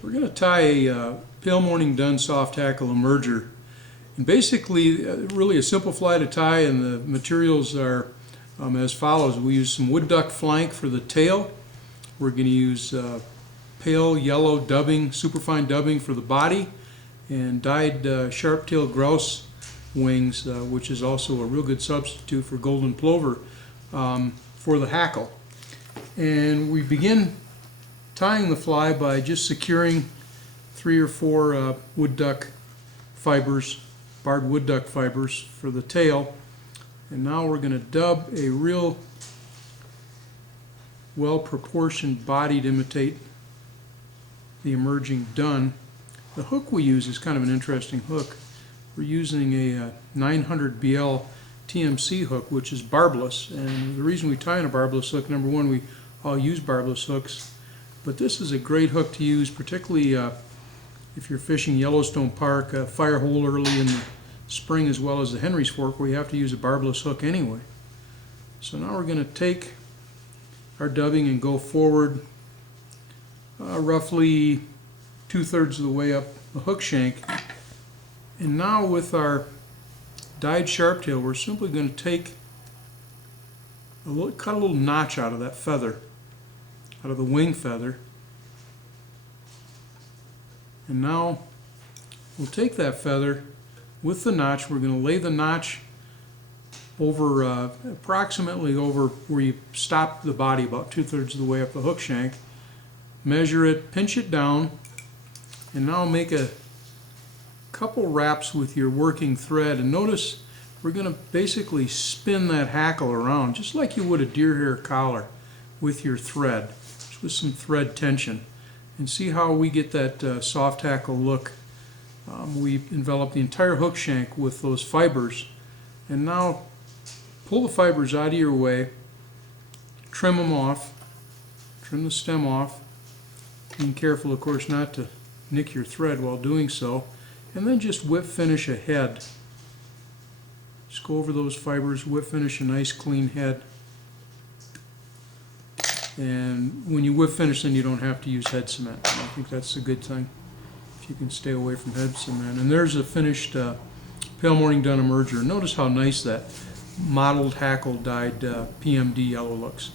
We're going to tie a Pale Morning Dun Soft Hackle Emerger. And basically, really a simple fly to tie, and the materials are as follows. We use some wood duck flank for the tail. We're going to use pale yellow dubbing, superfine dubbing for the body, and dyed sharp-tailed grouse wings, which is also a real good substitute for golden plover for the hackle. And we begin tying the fly by just securing 3 or 4 wood duck fibers, barred wood duck fibers for the tail. And now we're going to dub a real well-proportioned body to imitate the emerging dun. The hook we use is kind of an interesting hook. We're using a 900 BL TMC hook, which is barbless. And the reason we tie in a barbless hook, number one, we all use barbless hooks, but this is a great hook to use, particularly if you're fishing Yellowstone Park, a fire hole early in the spring, as well as the Henry's Fork, where you have to use a barbless hook anyway. So now we're going to take our dubbing and go forward roughly 2/3 of the way up the hook shank. And now with our dyed sharptail, we're simply going to take cut a little notch out of that feather, out of the wing feather. And now we'll take that feather with the notch. We're going to lay the notch over approximately over where you stop the body, about 2/3 of the way up the hook shank. Measure it, pinch it down, and now make a couple wraps with your working thread. And notice we're going to basically spin that hackle around just like you would a deer hair collar with your thread, just with some thread tension. And see how we get that soft hackle look. We envelop the entire hook shank with those fibers. And now pull the fibers out of your way, trim them off, trim the stem off, being careful of course not to nick your thread while doing so, and then just whip finish a head. Just go over those fibers, whip finish a nice clean head. And when you whip finish, then you don't have to use head cement. I think that's a good thing, if you can stay away from head cement. And there's a finished Pale Morning Dun Emerger. Notice how nice that mottled hackle dyed PMD yellow looks.